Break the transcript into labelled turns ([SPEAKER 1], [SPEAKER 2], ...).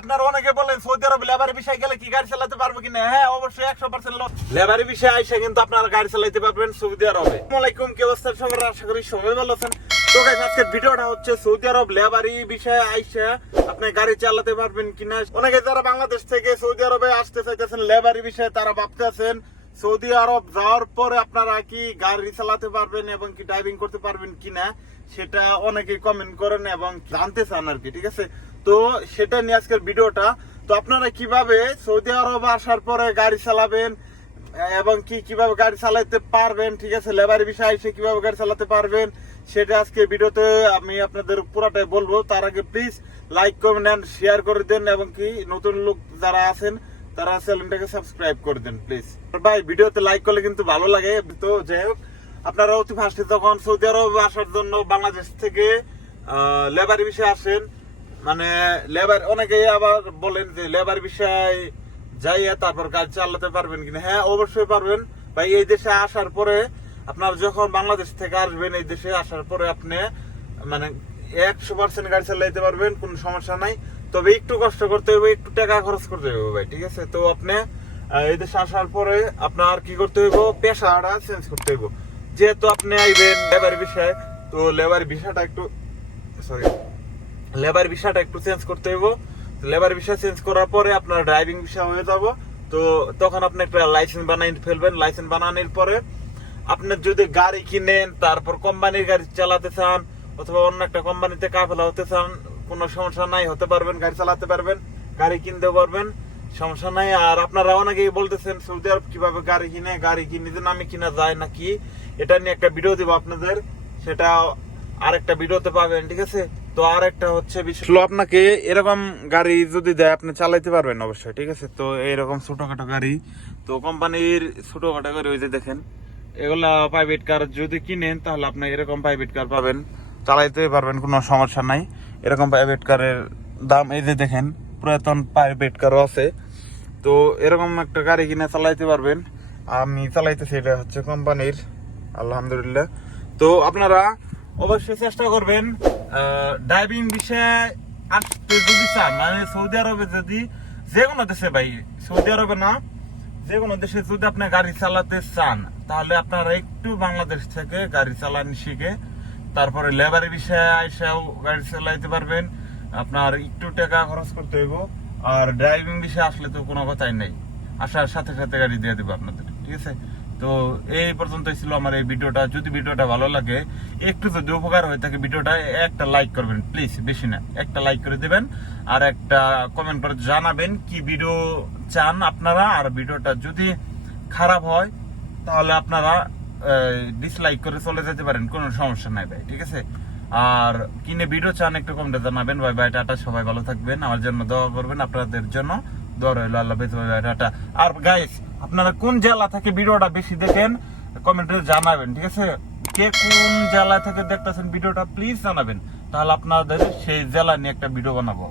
[SPEAKER 1] আপনারা অনেকে বলেন সৌদি আরব লেবারি বিষয় গেলে কি গাড়ি চালাতে পারব কিনা হ্যাঁ অবশ্যই একশো পার্সেন্ট লেবারি বিষয়ে আইসা কিন্তু আপনারা গাড়ি চালাতে পারবেন সৌদি আরবে। আসসালামাইকুম কি অবস্থা সবার আশা করি সবাই ভালো আছেন। তো গাইস আজকের ভিডিওটা হচ্ছে সৌদি আরব লেবারি বিষয়ে আইসা আপনি গাড়ি চালাতে পারবেন কিনা অনেকে যারা বাংলাদেশ থেকে সৌদি আরবে আসতে চাইতেছেন লেবারি বিষয়ে, তারা ভাবতে আছেন সৌদি আরব যাওয়ার পরে আপনারা কি গাড়ি চালাতে পারবেন এবং কি ড্রাইভিং করতে পারবেন কিনা সেটা অনেকে কমেন্ট করেন এবং জানতে চান আর কি, ঠিক আছে? তো সেটা নিয়ে আজকের ভিডিওটা। তো আপনারা কীভাবে সৌদি আরব আসার পরে গাড়ি চালাবেন, এবং কি কীভাবে গাড়ি চালাতে পারবেন, ঠিক আছে, লেবারি বিষয় এসে কীভাবে গাড়ি চালাতে পারবেন, সেটা আজকে ভিডিওতে আমি আপনাদের পুরাটাই বলব। তার আগে প্লিজ লাইক কমেন্ট শেয়ার করে দেন, এবং কি নতুন লোক যারা আছেন, তারা চ্যানেলটাকে সাবস্ক্রাইব করে দেন প্লিজ ভাই, ভিডিওতে লাইক করলে কিন্তু ভালো লাগে। তো যাই হোক, আপনারা অতি ফার্স্টে তখন সৌদি আরব আসার জন্য বাংলাদেশ থেকে লেবার বিষয়ে আসেন মানে লেবার অনেকেই আবার বলেন যে লেবার বিষয় যাইয়া তারপর কাজ চালাতে পারবেন কিনা। হ্যাঁ অবশ্যই পারবেন। ভাই, এই দেশে আসার পরে আপনার যখন বাংলাদেশ থেকে আসবেন, এই দেশে আসার পরে আপনি মানে একশো পার্সেন্ট গাড়ি চালাইতে পারবেন, কোনো সমস্যা নাই। তবে একটু কষ্ট করতে হবে, একটু টাকা খরচ করতে হবে ভাই, ঠিক আছে? তো আপনি এই দেশে আসার পরে আপনার কি করতে হইব? পেশাটা চেঞ্জ করতে হইব। যেহেতু আপনি আইবেন লেবার বিষয়, তো লেবার বিষয়টা একটু সরি লেবার ভিসাটা একটু চেঞ্জ করতে হইব। লেবার ভিসা চেঞ্জ করার পরে আপনার ড্রাইভিং ভিসা হয়ে যাব। তো তখন আপনি একটা লাইসেন্স বানাই ফেলবেন। লাইসেন্স বানানোর পরে আপনি যদি গাড়ি কিনেন, তারপর কোম্পানির গাড়ি চালাতে চান, অথবা অন্য একটা কোম্পানিতে কাফেলা হতে চান, কোনো সমস্যা নাই, হতে পারবেন, গাড়ি চালাতে পারবেন, গাড়ি কিনতে পারবেন, সমস্যা নাই। আর আপনারা অনেকেই বলতেছেন, সৌদি আরব কীভাবে গাড়ি কিনে গাড়ি কিনে, যে নামে কিনা যায় নাকি? এটা নিয়ে একটা ভিডিও দেবো আপনাদের। সেটা আরেকটা ভিডিওতে পাবেন, ঠিক আছে? তো আর একটা হচ্ছে বিষয় আপনাকে এরকম গাড়ি যদি দেয়, আপনি চালাইতে পারবেন অবশ্যই, ঠিক আছে? তো এরকম ছোটখাটো গাড়ি, তো কোম্পানির ছোটখাটো গাড়ি ওই যে দেখেন, এগুলা প্রাইভেট কার যদি কিনেন, তাহলে আপনি এরকম প্রাইভেট কার পাবেন, চালাইতে পারবেন, কোনো সমস্যা নাই। এরকম প্রাইভেট কারের দাম এই যে দেখেন, পুরাতন প্রাইভেট কারও আছে। তো এরকম একটা গাড়ি কিনে চালাইতে পারবেন। আমি চালাইতেছি, এটা হচ্ছে কোম্পানির, আলহামদুলিল্লাহ। তো আপনারা অবশ্যই চেষ্টা করবেন ড্রাইভিং বিষয়ে আসতে যদি চান মানে সৌদি আরবে যদি যে কোনো দেশে ভাই, সৌদি আরবে না, যে কোনো দেশে যদি আপনি গাড়ি চালাতে চান, তাহলে আপনারা একটু বাংলাদেশ থেকে গাড়ি চালানি শিখে, তারপরে লেবারি বিষয়ে আইসাও গাড়ি চালাইতে পারবেন। আপনার একটু টাকা খরচ করতে হইব, আর ড্রাইভিং বিষয়ে আসলে তো কোনো কথাই নেই। আসার সাথে সাথে গাড়ি দিয়ে দেবো আপনাদের, ঠিক আছে? তো এই পর্যন্তই ছিল আমার এই ভিডিওটা। যদি ভিডিওটা ভালো লাগে, একটু যদি উপকার হয়ে থাকে ভিডিওটা, একটা লাইক করবেন প্লিজ বেশি না, একটা লাইক করে দেবেন। আর একটা কমেন্ট করে জানাবেন কি ভিডিও চান আপনারা। আর ভিডিওটা যদি খারাপ হয়, তাহলে আপনারা ডিসলাইক করে চলে যেতে পারেন, কোনো সমস্যা নাই ভাই, ঠিক আছে? আর কিনে ভিডিও চান একটু কমেন্টে জানাবেন। ভাই ভাই, টাটা, সবাই ভালো থাকবেন। আমার জন্য দোয়া করবেন আপনাদের জন্য। দোয়া রইল, আল্লাহ ভাই ভাই, টাটা। আর গাইস আপনারা কোন জেলা থেকে ভিডিওটা বেশি দেখেন, কমেন্টে জানাবেন, ঠিক আছে? কে কোন জেলা থেকে দেখতেছেন ভিডিওটা, প্লিজ জানাবেন। তাহলে আপনাদের সেই জেলা নিয়ে একটা ভিডিও বানাবো।